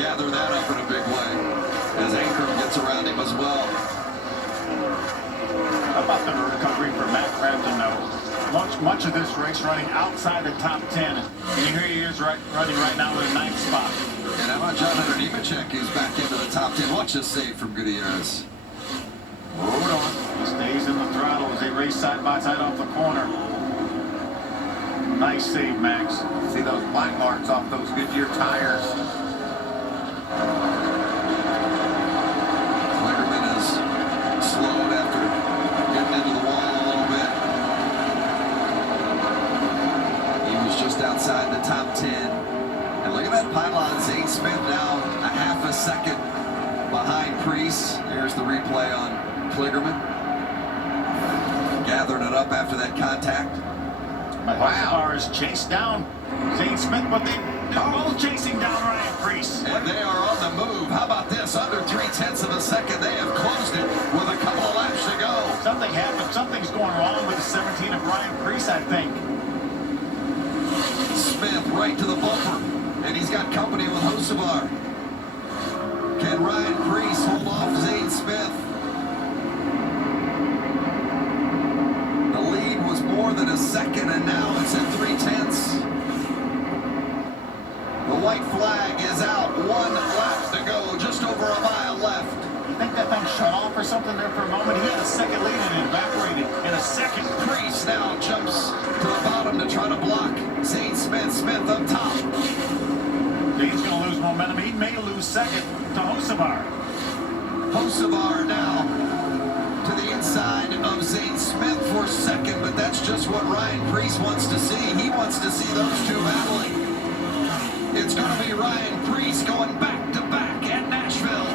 gather that up in a big way as Ankrum gets around him as well. How about the recovery for Matt Crampton, though? Much of this race running outside the top 10. And here he is running right now in the 9th spot. And how about John Hunter Nemechek, who's back into the top 10? Watch this save from Gutierrez. Hold on. He stays in the throttle as they race side by side off the corner. Nice save, Max. See those black marks off those Goodyear tires. Kligerman is slowed after getting into the wall a little bit. He was just outside the top 10. And look at that pylon. Zane Smith now a half a second behind Preece. Here's the replay on Kligerman. Gathering it up after that contact. Wow. Is chased down Zane Smith, but they're both chasing down Ryan Preece. And they are on the move. How about this? Under 3/10 of a second. They have closed it with a couple of laps to go. Something happened. Something's going wrong with the 17 of Ryan Preece, I think. Smith right to the bumper. And he's got company with Hocevar. Can Ryan Preece hold off Zane Smith? The lead was more than a second, and now it's at 3/10. The white flag is out. 1 lap to go. Just over a mile left. You think that thing shut off or something there for a moment? He had a second lead and evaporated in a second. Preece now jumps to the bottom to try to block Zane Smith. Smith up top. He's going to lose momentum. He may lose second to Hocevar. Hocevar now to the inside of Zane Smith for second, but that's just what Ryan Preece wants to see. He wants to see those two battling. It's going to be Ryan Preece going back to back at Nashville.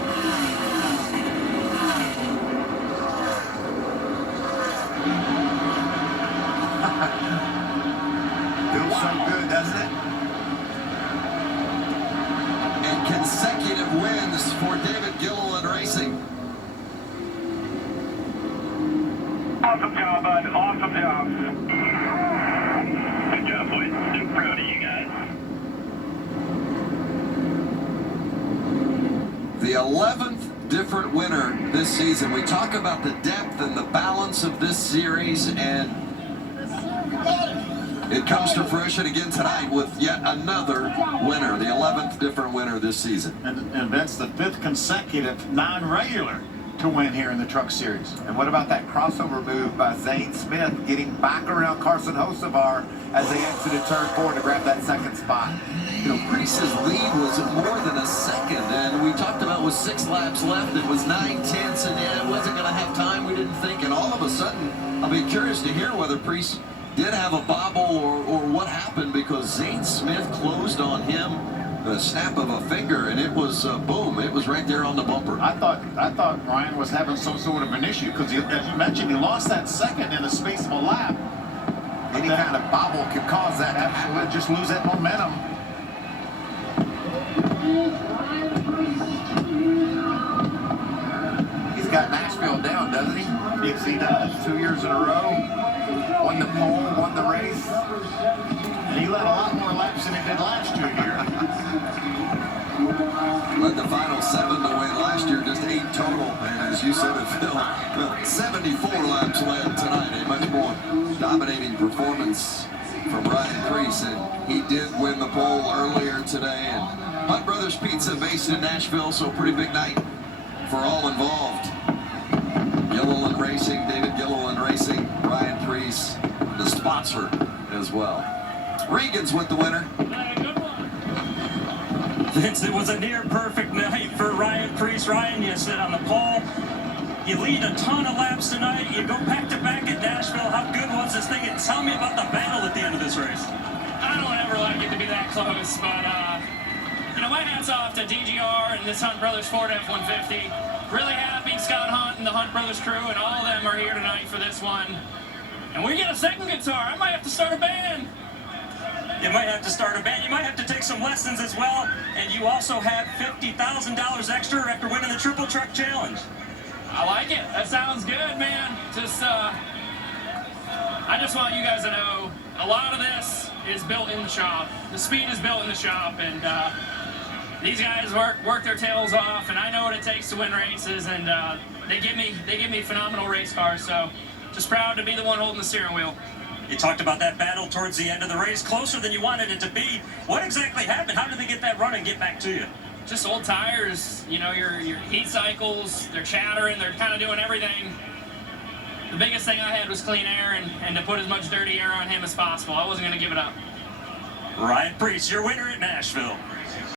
Feels so good, doesn't it? And consecutive wins for David Gilliland Racing. Awesome job, bud. Awesome job. Good job, boys. I'm proud of you guys. The 11th different winner this season. We talk about the depth and the balance of this series, and it comes to fruition again tonight with yet another winner, the 11th different winner this season. And that's the 5th consecutive non-regular to win here in the Truck Series. And what about that crossover move by Zane Smith getting back around Carson Hocevar as they exited turn 4 to grab that second spot? You know, Preece's lead was more than a second, and we talked about with 6 laps left, it was 9/10, and yeah, it wasn't going to have time, we didn't think, and all of a sudden, I'll be curious to hear whether Preece did have a bobble or what happened, because Zane Smith closed on him a snap of a finger, and it was boom, it was right there on the bumper. I thought Ryan was having some sort of an issue because, as you mentioned, he lost that second in the space of a lap. Any kind of bobble could cause that to happen. Absolutely, just lose that momentum. He's got Nashville down, doesn't he? Yes, he does. 2 years in a row. Won the pole, won the race. And he led a lot more laps than he did last year here. Led the final 7 to win last year, just 8 total. And as you said it, Phil, 74 laps led tonight. A much more dominating performance from Ryan Preece. And he did win the pole earlier today. And Hunt Brothers Pizza based in Nashville, so a pretty big night for all involved. Gilliland Racing, David Gilliland Racing, Ryan Preece, the sponsor as well. Regan's with the winner. Vince, it was a near perfect night for Ryan Preece. Ryan, you sit on the pole. You lead a ton of laps tonight. You go back to back at Nashville. How good was this thing? And tell me about the battle at the end of this race. I don't ever like it to be that close, but you know, my hat's off to DGR and this Hunt Brothers Ford F-150. Really happy Scott Hunt and the Hunt Brothers crew and all of them are here tonight for this one. And we get a second guitar. I might have to start a band. You might have to start a band. You might have to take some lessons as well. And you also have $50,000 extra after winning the Triple Truck Challenge. I like it. That sounds good, man. Just, I just want you guys to know a lot of this is built in the shop. The speed is built in the shop, and these guys work their tails off, and I know what it takes to win races, and they give me phenomenal race cars. So just proud to be the one holding the steering wheel. You talked about that battle towards the end of the race, closer than you wanted it to be. What exactly happened? How did they get that run and get back to you? Just old tires, you know, your heat cycles, they're chattering, they're kind of doing everything. The biggest thing I had was clean air and to put as much dirty air on him as possible. I wasn't going to give it up. Ryan Preece, your winner at Nashville.